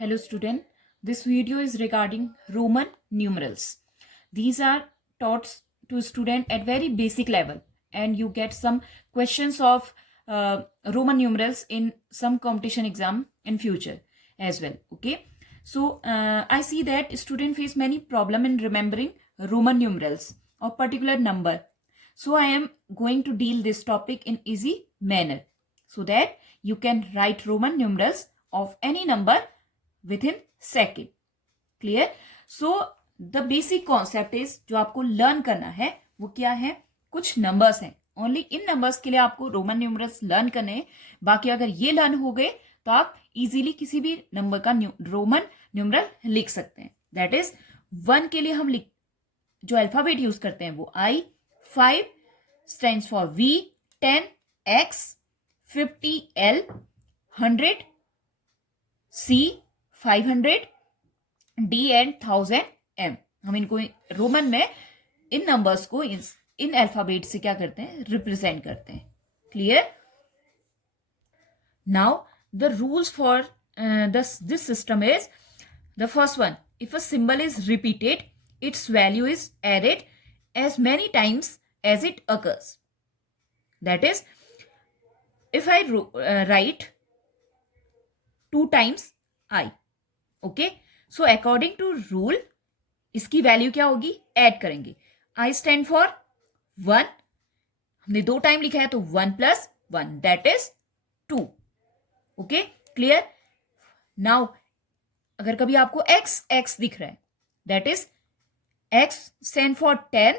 Hello student, this video is regarding Roman numerals. These are taught to student at very basic level and you get some questions of Roman numerals in some competition exam in future as well. Okay, so I see that student face many problem in remembering Roman numerals of particular number. So I am going to deal this topic in easy manner so that you can write Roman numerals of any number within second. Clear? So the basic concept is जो आपको learn करना है वो क्या है, कुछ numbers हैं. Only in numbers के लिए आपको रोमन न्यूमरल्स लर्न करने हैं. बाकी अगर ये लर्न हो गए तो आप इजीली किसी भी नंबर का रोमन न्यूमरल लिख सकते हैं. दैट इज 1 के लिए हम जो अल्फाबेट यूज करते हैं वो I, 5 stands for V, 10 X, 50 L, 100 C, 500 D and 1000 M. हम इनको रोमन में इन नंबर्स को इन अल्फाबेट से क्या करते हैं, रिप्रेजेंट करते हैं. Clear? Now the rules for this system is the first one, if a symbol is repeated its value is added as many times as it occurs. That is if I write 2 times I. Okay, so according to rule इसकी value क्या होगी, add करेंगे. I stand for 1, हमने 2 time लिखा है तो 1 + 1 that is 2. Okay, clear? Now अगर कभी आपको x दिख रहा है that is x stand for 10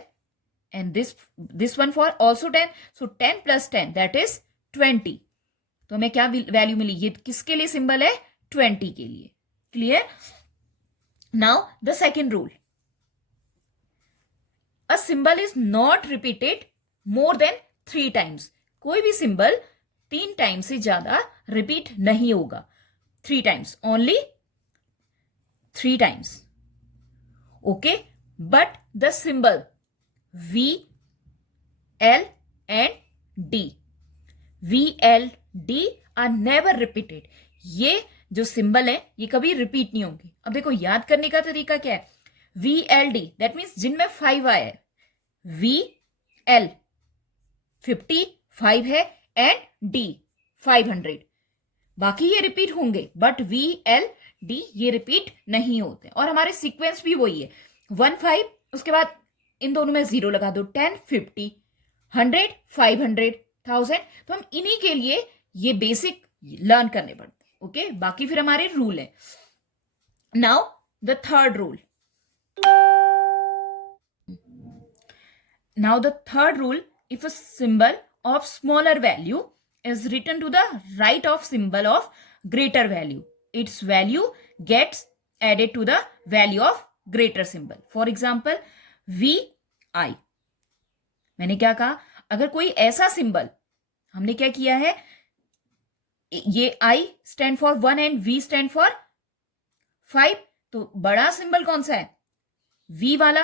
and this one for also 10. So 10 + 10 that is 20. तो हमें क्या वैल्यू मिली, ये किसके लिए सिंबल है, 20 के लिए. Clear? Now the second rule, a symbol is not repeated more than 3 times. कोई भी सिंबल 3 टाइम से ज्यादा रिपीट नहीं होगा. 3 times, only 3 times. Okay, but the symbol V, L and D, V, L, D are never repeated. ये जो symbol है ये कभी रिपीट नहीं होंगी. अब देखो याद करने का तरीका क्या है, V, L, D that means जिनमें 5 आया है, V, L 55 है एंड D 500. बाकी ये रिपीट होंगे बट V, L, D ये रिपीट नहीं होते. और हमारे सीक्वेंस भी वही है, 1 5 उसके बाद इन दोनों में 0 लगा दो, 10 50 100 500 1000. तो हम इन्हीं के लिए ये बेसिक लर्न करने पड़ते हैं. ओके, बाकी फिर हमारे रूल है. Now the third rule, if a symbol of smaller value is written to the right of symbol of greater value, its value gets added to the value of greater symbol. For example, VI. मैंने क्या कहा, अगर कोई ऐसा symbol, हमने क्या किया है, ये I stand for 1 and V stand for 5. तो बड़ा सिंबल कौन सा है, V वाला.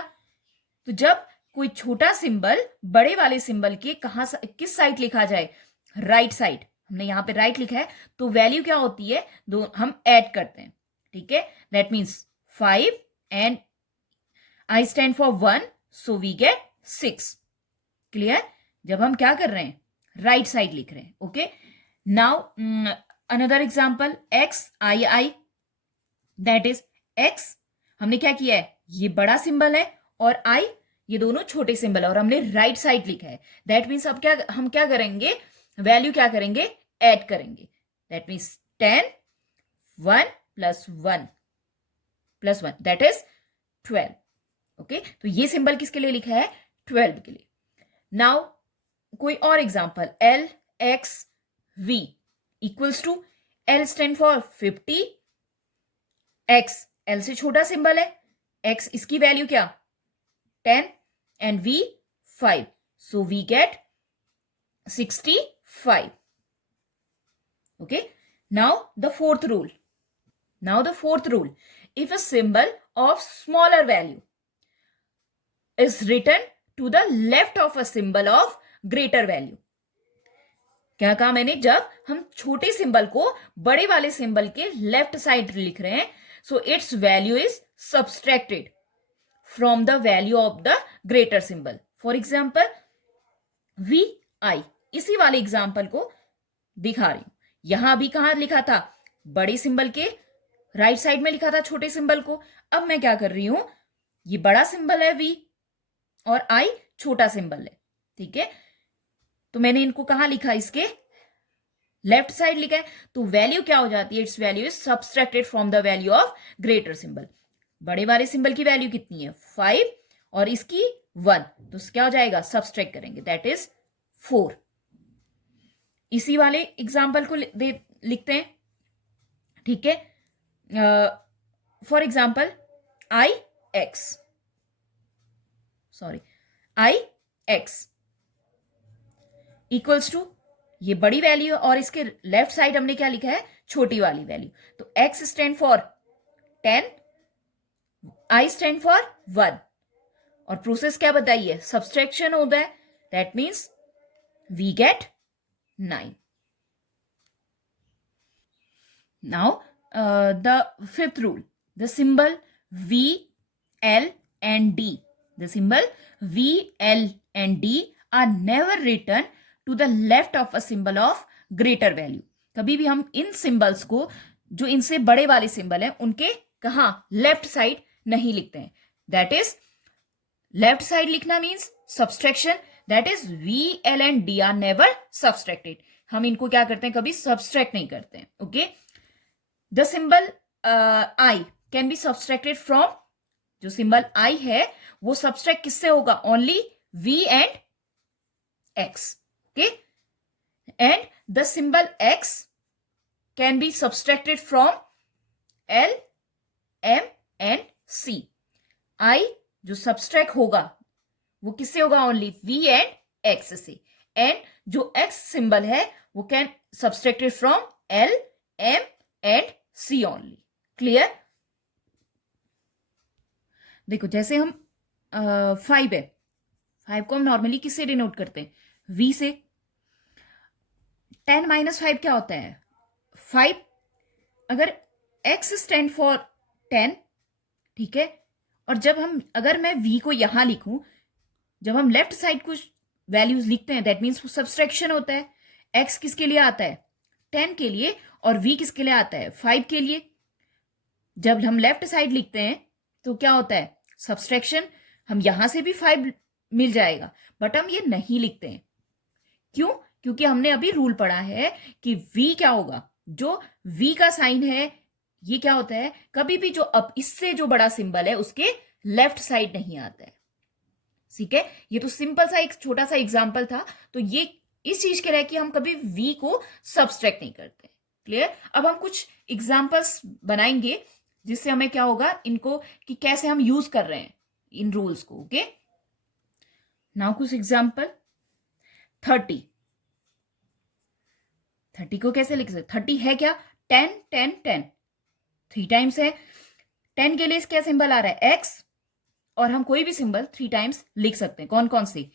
तो जब कोई छोटा सिंबल बड़े वाले सिंबल के किस साइड लिखा जाए, राइट साइड. हमने यहां पे राइट लिखा है तो वैल्यू क्या होती है, दो हम ऐड करते हैं. ठीक है, that means 5 and I stand for 1 so we get 6. Clear? जब हम क्या कर रहे हैं, राइट साइड लिख रहे हैं. Okay, now another example, XII that is X. हमने क्या किया है, ये बड़ा सिंबल है और I ये दोनों छोटे सिंबल है और हमने राइट साइड लिखा है. दैट मीन्स अब हम क्या करेंगे, वैल्यू क्या करेंगे, ऐड करेंगे. That means 10 1 + 1 + 1 that is 12. Okay, तो ये सिंबल किसके लिए लिखा है, 12 के लिए. नाउ कोई और example, L X V equals to, L stand for 50, X L से छोटा सिंबल है, X इसकी वैल्यू क्या, 10 and V 5. So we get 65. Okay, now the fourth rule, if a symbol of smaller value is written to the left of a symbol of greater value. क्या कहा मैंने, जब हम छोटे सिंबल को बड़े वाले सिंबल के लेफ्ट साइड लिख रहे हैं, so it's value is subtracted from the value of the greater symbol. For example VI, इसी वाले एग्जाम्पल को दिखा रही हूं. यहां भी कहां लिखा था, बड़े सिंबल के राइट साइड में लिखा था छोटे सिंबल को. अब मैं क्या कर रही हूं, ये बड़ा सिंबल है V और I छोटा सिंबल है, ठीक है. तो मैंने इनको कहां लिखा, इसके लेफ्ट साइड लिखा है. तो वैल्यू क्या हो जाती है, it's value is subtracted from the value of greater symbol. बड़े वाले सिंबल की वैल्यू कितनी है 5 और इसकी 1, तो क्या हो जाएगा, सब्सट्रैक्ट करेंगे, दैट इज 4. इसी वाले एग्जाम्पल को लिखते हैं, ठीक है. For example I X equals to, ये बड़ी वैल्यू और इसके लेफ्ट साइड हमने क्या लिखा है, छोटी वाली वैल्यू. तो x stand for 10, I stand for 1, और प्रोसेस क्या बताइए, सब्सट्रैक्शन होता है, that means we get 9. Now the fifth rule, the symbol V, L and D, the symbol V, L and D are never written to the left of a symbol of greater value. कभी भी हम इन symbols को, जो इनसे बड़े वाले symbol हैं, उनके कहा लेफ्ट साइड नहीं लिखते हैं. दैट इज, लेफ्ट साइड लिखना means subtraction, that is V, L and D are never subtracted. हम इनको क्या करते हैं, कभी सब्सट्रैक्ट नहीं करते हैं. Okay, the symbol I can be subtracted from, जो सिंबल I है वो सब्सट्रैक्ट किससे होगा, only V and X. Okay, and the symbol X can be subtracted from L, M and C. I जो सब्सट्रैक्ट होगा वो किससे होगा, ओनली V and X से. एंड जो X सिंबल है वो can subtracted from L, M and C only. Clear. देखो जैसे हम 5 है, 5 को हम नॉर्मली किससे डिनोट करते हैं, V से. 10 - 5 क्या होता है, 5. अगर X स्टैंड फॉर 10, ठीक है, और जब हम, अगर मैं V को यहां लिखूं, जब हम लेफ्ट साइड कुछ वैल्यूज लिखते हैं, दैट मीन्स वो सब्सट्रैक्शन होता है. X किसके लिए आता है, 10 के लिए, और V किसके लिए आता है, 5 के लिए. जब हम लेफ्ट साइड लिखते हैं तो क्या होता है, सब्सट्रैक्शन. हम यहां से भी 5 मिल जाएगा, बट हम ये नहीं लिखते हैं. क्यों, क्योंकि हमने अभी रूल पढ़ा है कि V क्या होगा, जो V का साइन है ये क्या होता है, कभी भी जो अब इससे जो बड़ा सिंबल है उसके लेफ्ट साइड नहीं आता है. ठीक है, ये तो सिंपल सा एक छोटा सा एग्जांपल था. तो ये इस चीज के लिए कि हम कभी V को सब्सट्रैक्ट नहीं करते. क्लियर. अब हम कुछ एग्जांपल्स बनाएंगे जिससे हमें क्या होगा, इनको कि कैसे हम यूज कर रहे हैं इन रूल्स को. ओके, नाउ कुछ एग्जांपल. 30 को कैसे लिख सकते, 30 है क्या, 10 10 10, 3 टाइम्स है. 10 के लिए क्या सिंबल आ रहा है, X, और हम कोई भी सिंबल 3 टाइम्स लिख सकते हैं. कौन कौन से,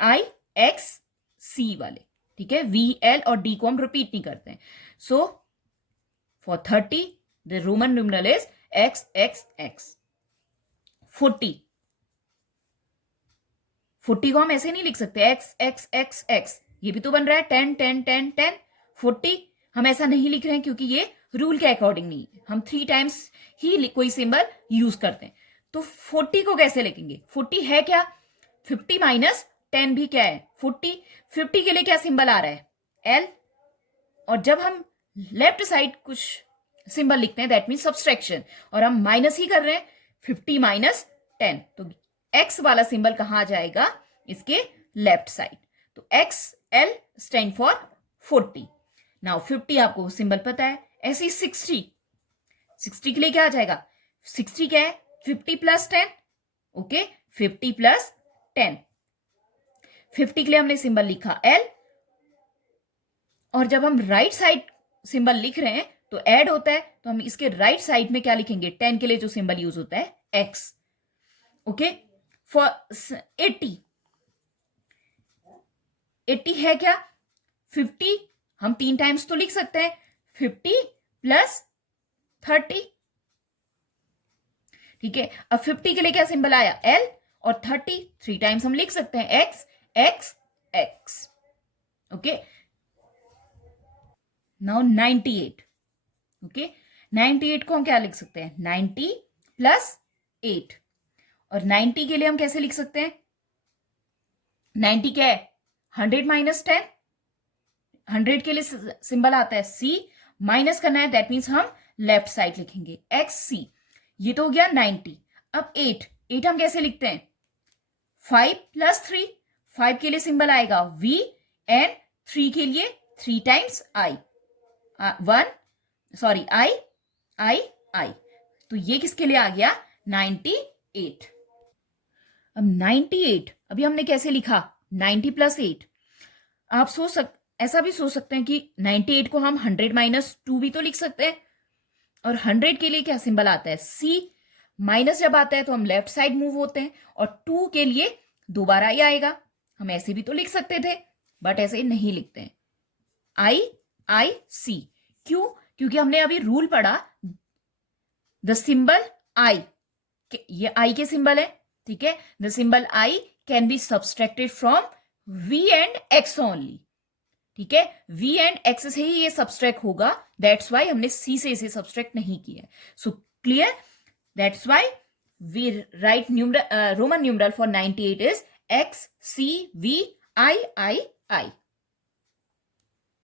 I, X, C वाले. ठीक है, V, L और D को हम रिपीट नहीं करते हैं. So for 30 the Roman numeral is X X X. 40 को हम ऐसे नहीं लिख सकते, X X X X. ये भी तो बन रहा है 10 10 10 10. 40 हम ऐसा नहीं लिख रहे हैं क्योंकि ये रूल के अकॉर्डिंग नहीं है. हम 3 टाइम्स ही कोई सिंबल यूज करते हैं. तो 40 को कैसे लिखेंगे, 40 है क्या, 50 - 10 भी क्या है, 40. 50 के लिए क्या सिंबल आ रहा है, L, और जब हम लेफ्ट साइड कुछ सिंबल लिखते हैं दैट मीन सब्सट्रैक्शन, और हम माइनस ही कर रहे हैं, 50 - 10, तो X वाला सिंबल कहां जाएगा, इसके लेफ्ट साइड. तो X L stand for 40. Now 50 आपको सिंबल पता है. ऐसे 60 के लिए क्या आ जाएगा, 60 क्या है, 50 + 10. ओके, 50 + 10. 50 के लिए हमने सिंबल लिखा L, और जब हम राइट साइड सिंबल लिख रहे हैं तो ऐड होता है, तो हम इसके राइट साइड में क्या लिखेंगे, 10 के लिए जो सिंबल यूज होता है X. ओके, फॉर 80 है क्या, 50 हम 3 टाइम्स तो लिख सकते हैं, 50 प्लस 30, ठीक है। अब 50 के लिए क्या सिंबल आया, एल, और 30 3 टाइम्स हम लिख सकते हैं, x x x, okay. Now 98, okay. 98 को हम क्या लिख सकते हैं, 90 प्लस 8, और 90 के लिए हम कैसे लिख सकते हैं, 90 क्या है, 100 माइनस 10, 100 के लिए सिंबल आता है सी, माइनस करना है, दैट मीन्स हम लेफ्ट साइड लिखेंगे एक्स सी। ये तो हो गया 90। अब 8, 8 हम कैसे लिखते हैं, 5 प्लस 3, 5 के लिए सिंबल आएगा वी, एंड 3 के लिए 3 टाइम्स आई, आई। तो ये किसके लिए आ गया, 98। अब 98 अभी हमने कैसे लिखा, 90 प्लस 8। आप ऐसा भी सोच सकते हैं कि 98 को हम 100 माइनस 2 भी तो लिख सकते हैं, और 100 के लिए क्या सिंबल आता है, सी, माइनस जब आता है तो हम लेफ्ट साइड मूव होते हैं, और 2 के लिए दोबारा ही आएगा, हम ऐसे भी तो लिख सकते थे, बट ऐसे नहीं लिखते हैं, आई सी। क्यों, क्योंकि हमने अभी रूल पढ़ा, द सिंबल आई, ये आई के सिंबल है, ठीक है, the symbol I can be subtracted from V and X only, ठीक है, वी एंड एक्स से ही ये सब्सट्रैक्ट होगा, दैट्स वाई हमने सी से इसे सब्सट्रैक्ट नहीं किया। So clear, that's why we write Roman numeral for 98 is X C V I I I.